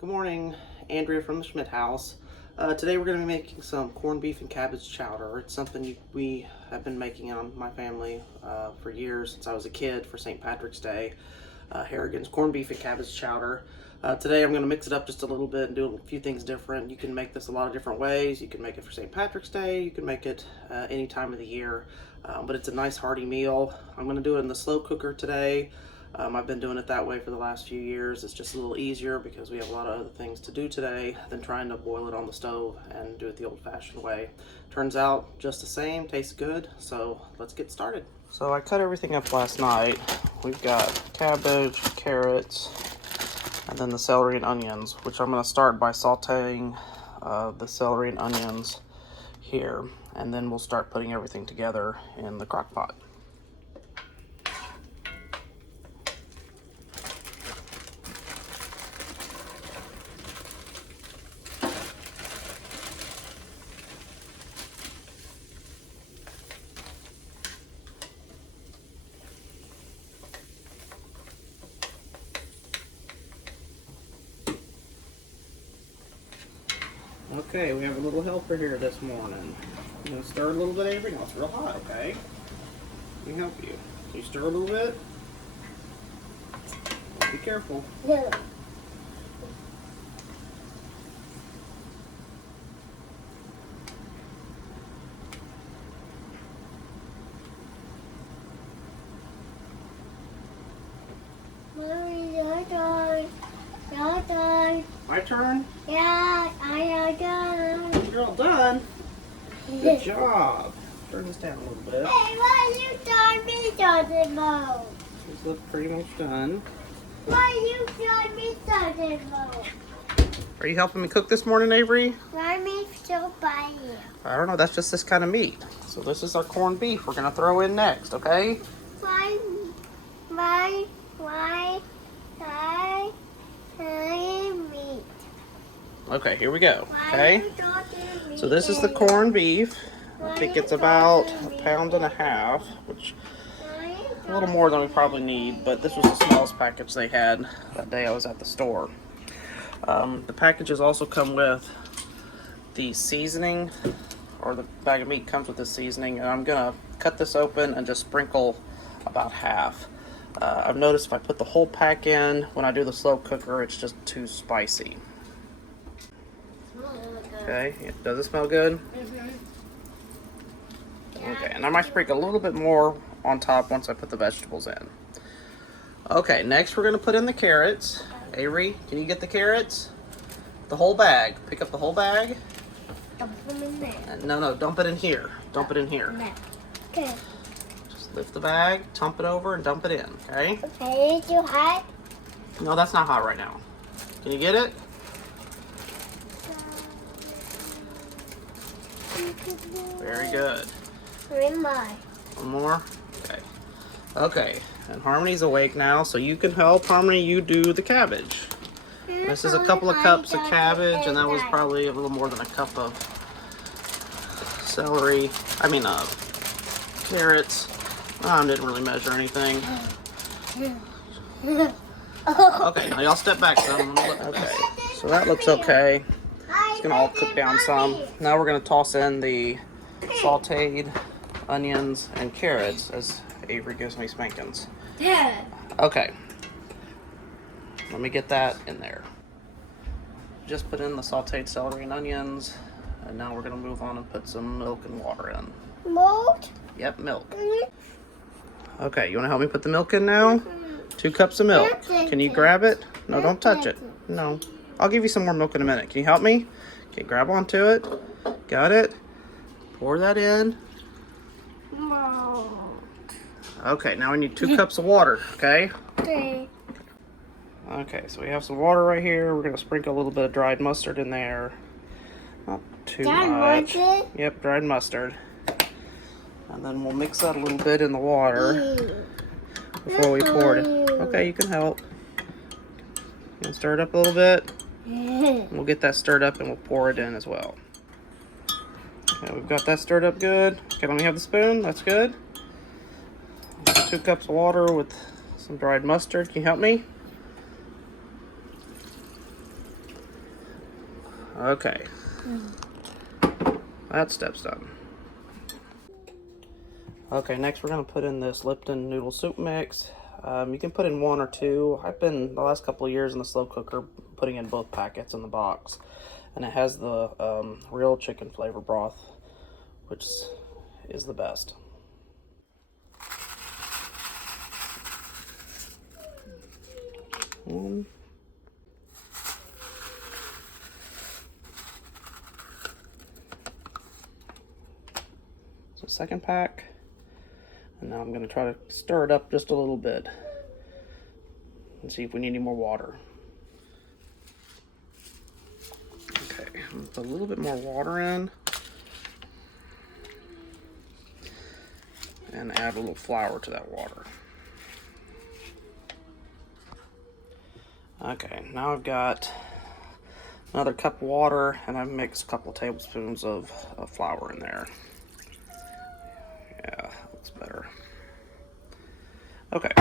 Good morning, Andrea from the Schmidt house. Today we're going to be making some corned beef and cabbage chowder. It's something we have been making on my family for years, since I was a kid for St. Patrick's Day. Harrigan's corned beef and cabbage chowder. Today I'm going to mix it up just a little bit and do a few things different. You can make this a lot of different ways. You can make it for St. Patrick's Day. You can make it any time of the year. But it's a nice hearty meal. I'm going to do it in the slow cooker today. I've been doing it that way for the last few years. It's just a little easier because we have a lot of other things to do today than trying to boil it on the stove and do it the old-fashioned way. Turns out just the same, tastes good, so let's get started. So I cut everything up last night. We've got cabbage, carrots, and then the celery and onions, which I'm going to start by sauteing the celery and onions here, and then we'll start putting everything together in the crock pot. Okay, we have a little helper here this morning. I'm going to stir a little bit, Avery. No, it's real hot, okay? Let me help you. Can you stir a little bit? Be careful. Yeah. Mommy, your turn. Your turn. My turn? Yeah, I done. You're all done. Good job. Turn this down a little bit. Hey, why you turn me something more? This looks pretty much done. Why you turn me something more? Are you helping me cook this morning, Avery? Why me so by you? I don't know. That's just this kind of meat. So this is our corned beef we're going to throw in next, okay? Why, meat? Okay, here we go, Why okay? you talking me So this is the in? corned beef. I Why think you it's about talking me 1.5 pounds, which Why you a little more than we probably need, but this was the smallest package they had that day I was at the store. The packages also come with the seasoning, or the bag of meat comes with the seasoning, and I'm gonna cut this open and just sprinkle about half. I've noticed if I put the whole pack in when I do the slow cooker, it's just too spicy. Okay, does it smell good? Okay, and I might sprinkle a little bit more on top once I put the vegetables in. Okay, next we're gonna put in the carrots. Avery, can you get the carrots? The whole bag. Pick up the whole bag. Dump them in there. No, dump it in here. Dump it in here. Okay. Just lift the bag, dump it over, and dump it in, okay? Okay, is too hot? No, that's not hot right now. Can you get it? Very good. Where am I? One more? Okay. Okay, and Harmony's awake now, so you can help Harmony, you do the cabbage. This is a couple of cups of cabbage, and that was probably a little more than a cup of celery. Carrots. I didn't really measure anything. Okay, now y'all step back some. Okay, so that looks okay. It's gonna all cook down some. Now we're gonna toss in the sauteed onions and carrots as Avery gives me spankings. Yeah. Okay, let me get that in there. Just put in the sauteed celery and onions, and now we're gonna move on and put some milk and water in. Mold? Yep, milk. Okay, you wanna help me put the milk in now? 2 cups of milk. Can you grab it? No, don't touch it. No. I'll give you some more milk in a minute. Can you help me? Okay, grab onto it. Got it? Pour that in. Okay, now we need 2 cups of water, okay? Okay. Okay, so we have some water right here. We're gonna sprinkle a little bit of dried mustard in there. Not too much. Yep, dried mustard. And then we'll mix that a little bit in the water before we pour it. Okay, you can help. You can stir it up a little bit. We'll get that stirred up and we'll pour it in as well. Okay, we've got that stirred up good. Okay, let me have the spoon. That's good. 2 cups of water with some dried mustard. Can you help me? Okay. That step's done. Okay, next we're going to put in this Lipton noodle soup mix. You can put in 1 or 2. I've been, the last couple of years in the slow cooker, putting in both packets in the box. And it has the real chicken flavor broth, which is the best. So second pack. And now I'm going to try to stir it up just a little bit and see if we need any more water. Okay, I'm going to put a little bit more water in and add a little flour to that water. Okay, now I've got another cup of water and I've mixed a couple tablespoons of flour in there. Yeah, looks better. Okay,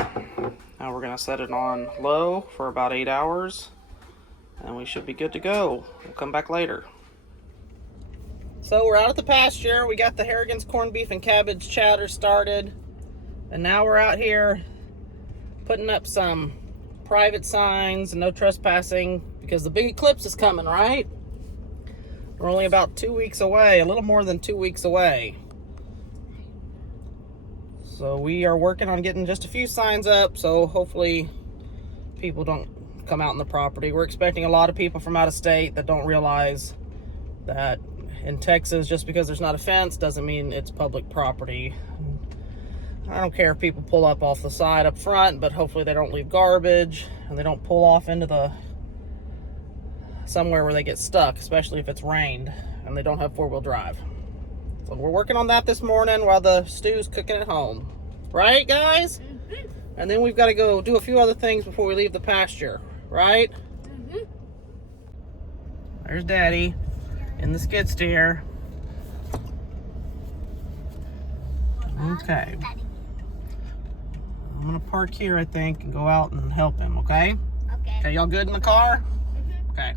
now we're gonna set it on low for about 8 hours and we should be good to go. We'll come back later. So we're out at the pasture. We got the Harrigan's corned beef and cabbage chowder started. And now we're out here putting up some private signs, no trespassing, because the big eclipse is coming, right? We're only about 2 weeks away, a little more than 2 weeks away. So we are working on getting just a few signs up, so hopefully people don't come out on the property. We're expecting a lot of people from out of state that don't realize that in Texas, just because there's not a fence doesn't mean it's public property. I don't care if people pull up off the side up front, but hopefully they don't leave garbage and they don't pull off into somewhere where they get stuck, especially if it's rained and they don't have four-wheel drive. So we're working on that this morning while the stew's cooking at home. Right, guys? Mm-hmm. And then we've got to go do a few other things before we leave the pasture, right? Mm-hmm. There's Daddy in the skid steer. Okay. I'm gonna park here, I think, and go out and help him, okay? Okay. Okay, y'all good in the car? Mm-hmm. Okay.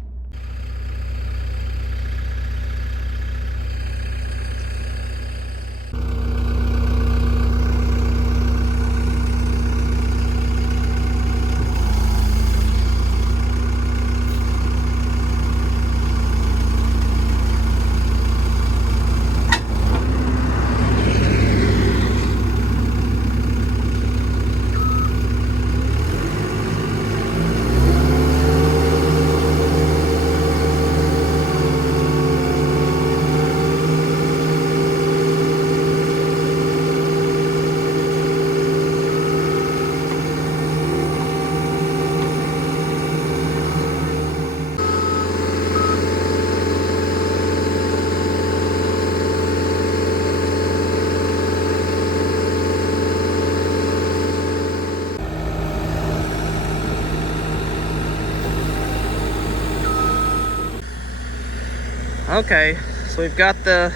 Okay, so we've got the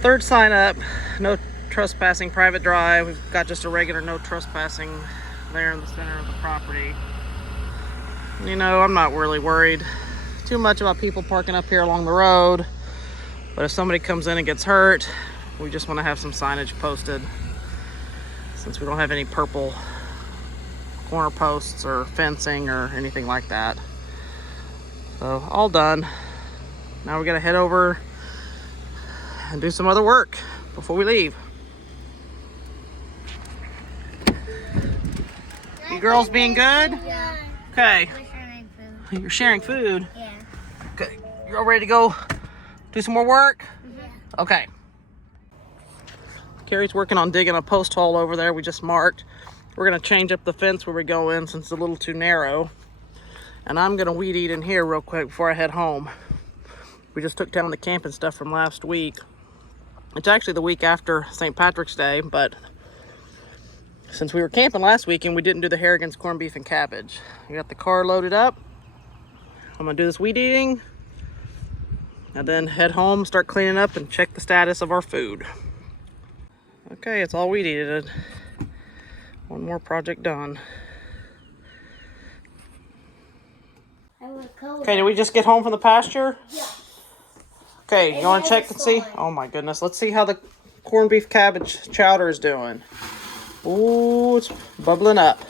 third sign up, no trespassing private drive. We've got just a regular no trespassing there in the center of the property. You know, I'm not really worried too much about people parking up here along the road, but if somebody comes in and gets hurt, we just want to have some signage posted since we don't have any purple corner posts or fencing or anything like that. So all done. Now we gotta head over and do some other work before we leave. You girls being good? Yeah. Okay. We're sharing food. You're sharing food? Yeah. Okay. You're all ready to go do some more work? Mm-hmm. Okay. Carrie's working on digging a post hole over there we just marked. We're gonna change up the fence where we go in since it's a little too narrow. And I'm gonna weed eat in here real quick before I head home. We just took down the camping stuff from last week. It's actually the week after St. Patrick's Day, but since we were camping last weekend, we didn't do the Harrigan's corned beef and cabbage. We got the car loaded up. I'm gonna do this weed eating and then head home, start cleaning up and check the status of our food. Okay, it's all weed eated. One more project done. I was cold. Okay, did we just get home from the pasture? Yeah. Okay, you And want to there's check a and see? slime. Oh my goodness, let's see how the corned beef cabbage chowder is doing. Ooh, it's bubbling up.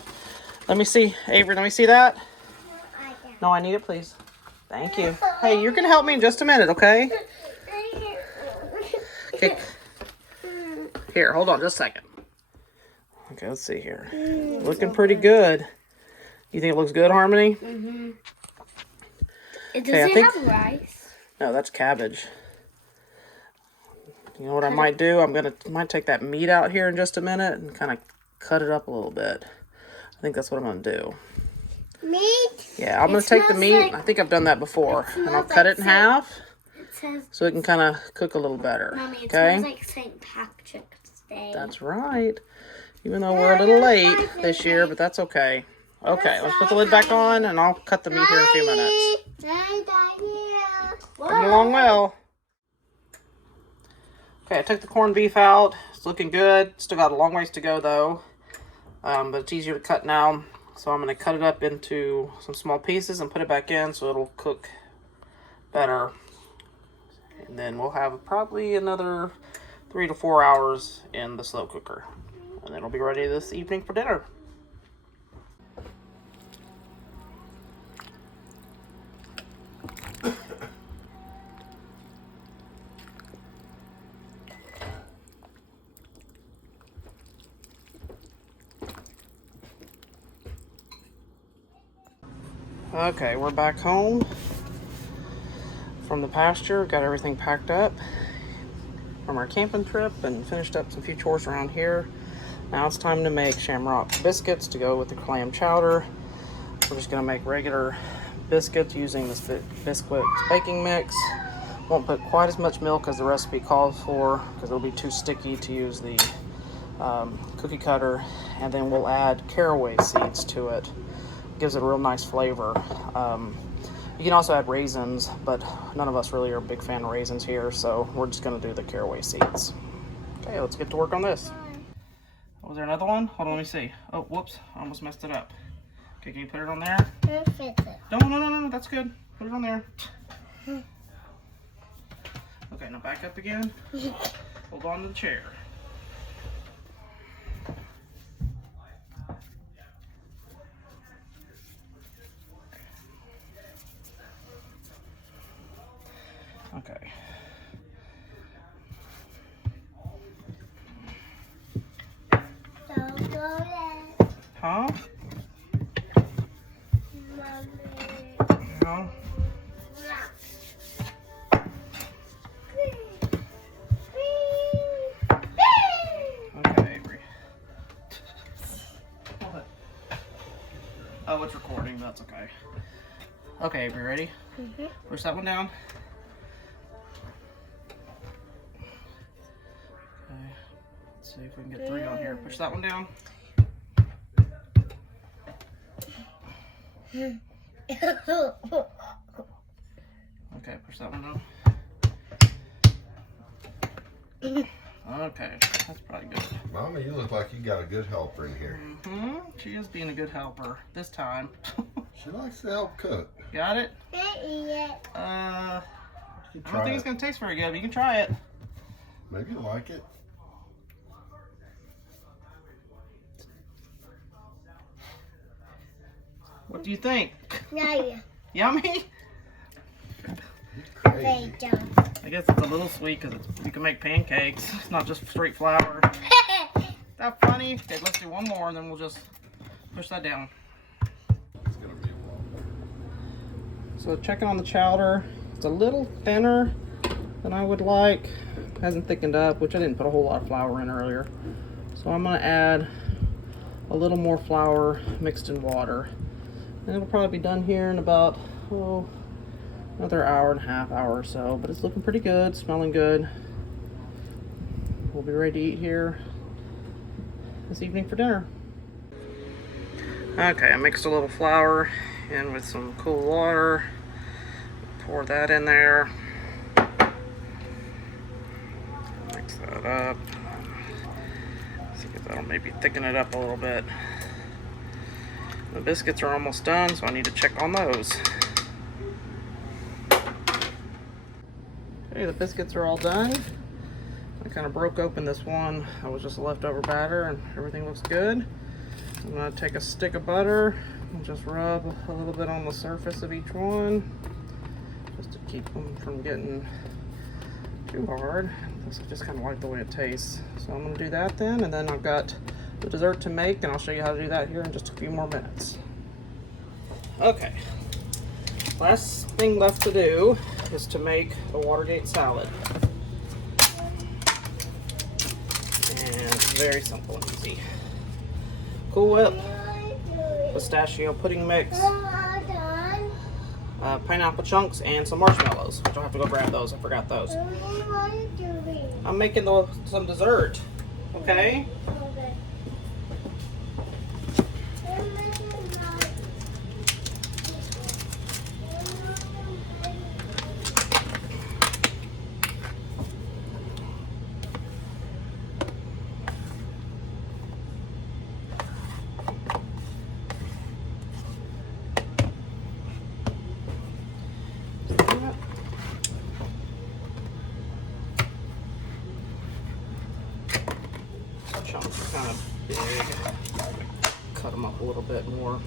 Let me see, Avery, let me see that. No, I need it, please. Thank you. Hey, you're going to help me in just a minute, okay? Okay. Here, hold on just a second. Okay, let's see here. Looking pretty good. You think it looks good, Harmony? Mm-hmm. It Okay, I doesn't think- have rice. No, that's cabbage. You know what I might do? Might take that meat out here in just a minute and kind of cut it up a little bit. I think that's what I'm going to do. Meat? Yeah, I'm going to take the meat. I think I've done that before. And I'll cut it in half so it can kind of cook a little better. Mommy, it okay? smells like St. Patrick's Day. That's right. Even though we're a little late this year, but that's okay. Okay, let's put the lid back on and I'll cut the meat here in a few minutes. Coming along well. Okay, I took the corned beef out. It's looking good. Still got a long ways to go though. But it's easier to cut now. So I'm going to cut it up into some small pieces and put it back in so it'll cook better. And then we'll have probably another 3 to 4 hours in the slow cooker. And then it'll be ready this evening for dinner. Okay, we're back home from the pasture. Got everything packed up from our camping trip and finished up some few chores around here. Now it's time to make shamrock biscuits to go with the clam chowder. We're just going to make regular biscuits using this biscuit baking mix. Won't put quite as much milk as the recipe calls for because it'll be too sticky to use the cookie cutter. And then we'll add caraway seeds to it. Gives it a real nice flavor. You can also add raisins, but none of us really are a big fan of raisins here, so we're just going to do the caraway seeds. Okay, let's get to work on this. Was there another one? Hold on, let me see. Oh, whoops, I almost messed it up. Okay, can you put it on there? No, that's good. Put it on there. Okay, now back up again. Hold on to the chair. Okay. Huh? No. Okay, Avery. Oh, it's recording. That's okay. Okay, Avery, ready? Mm-hmm. Push that one down. Okay. Let's see if we can get 3 on here. Push that one down. Okay, push that one down. Okay, that's probably good. Mama, you look like you got a good helper in here. She is being a good helper this time. She likes to help cook. Got it? You I don't try think it. it's gonna taste very good, but you can try it. Maybe you like it. What do you think? Yeah. Yummy? Crazy. I guess it's a little sweet because you can make pancakes. It's not just straight flour. That funny? Okay, let's do one more and then we'll just push that down. It's gonna be a while. So checking on the chowder. It's a little thinner than I would like. Hasn't thickened up, which I didn't put a whole lot of flour in earlier. So I'm gonna add a little more flour mixed in water. And it'll probably be done here in about, another hour and a half, hour or so. But it's looking pretty good, smelling good. We'll be ready to eat here this evening for dinner. Okay, I mixed a little flour in with some cool water. Pour that in there. Mix that up. See if that'll maybe thicken it up a little bit. The biscuits are almost done, so I need to check on those. Okay, the biscuits are all done. I kind of broke open this one. That was just a leftover batter and everything looks good. I'm gonna take a stick of butter and just rub a little bit on the surface of each one, just to keep them from getting too hard. I just kind of like the way it tastes. So I'm gonna do that then, and then I've got the dessert to make, and I'll show you how to do that here in just a few more minutes. Okay, last thing left to do is to make the Watergate salad. And it's very simple and easy. Cool Whip, pistachio pudding mix, pineapple chunks, and some marshmallows, which I'll have to go grab those. I forgot those. I'm making some dessert, okay? Chunks are kind of big. Cut them up a little bit more.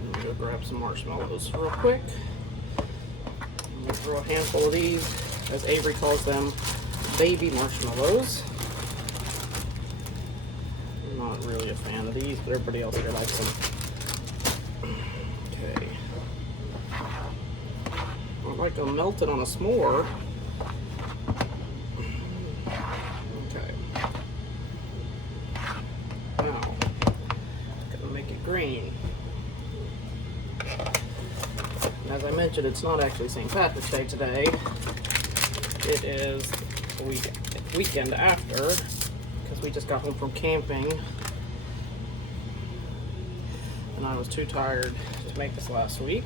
I'm gonna grab some marshmallows real quick. I'm gonna throw a handful of these, as Avery calls them, baby marshmallows. I'm not really a fan of these, but everybody else here likes them. Okay. I like them melted on a s'more. Okay. Now, gonna make it green. As I mentioned, it's not actually St. Patrick's Day today. It is the weekend after, because we just got home from camping. And I was too tired to make this last week,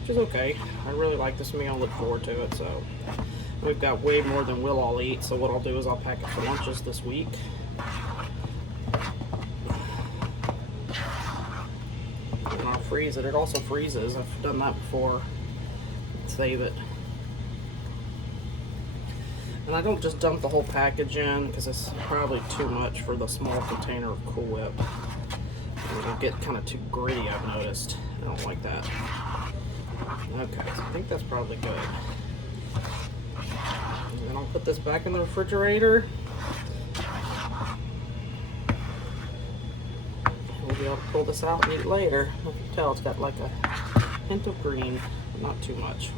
which is okay. I really like this meal, look forward to it. So we've got way more than we'll all eat, so what I'll do is I'll pack it for lunches this week. And I'll freeze it. It also freezes. I've done that before. Save it. And I don't just dump the whole package in, because it's probably too much for the small container of Cool Whip. It'll get kind of too gritty, I've noticed. I don't like that. Okay, so I think that's probably good. And then I'll put this back in the refrigerator. We'll be able to pull this out and eat it later. You can tell it's got like a hint of green, but not too much.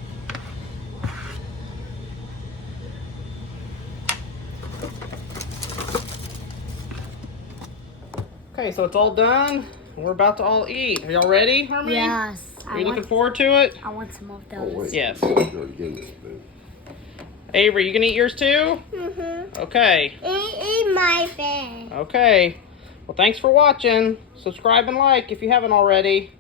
Okay, so it's all done. We're about to all eat. Are y'all ready, Harmony? Yes. Are you looking forward to it? I want some of Oh, those. wait. Yes. Goodness, man. Avery, you gonna eat yours too? Mm-hmm. Okay. Eat my bed. Okay. Well, thanks for watching. Subscribe and like if you haven't already.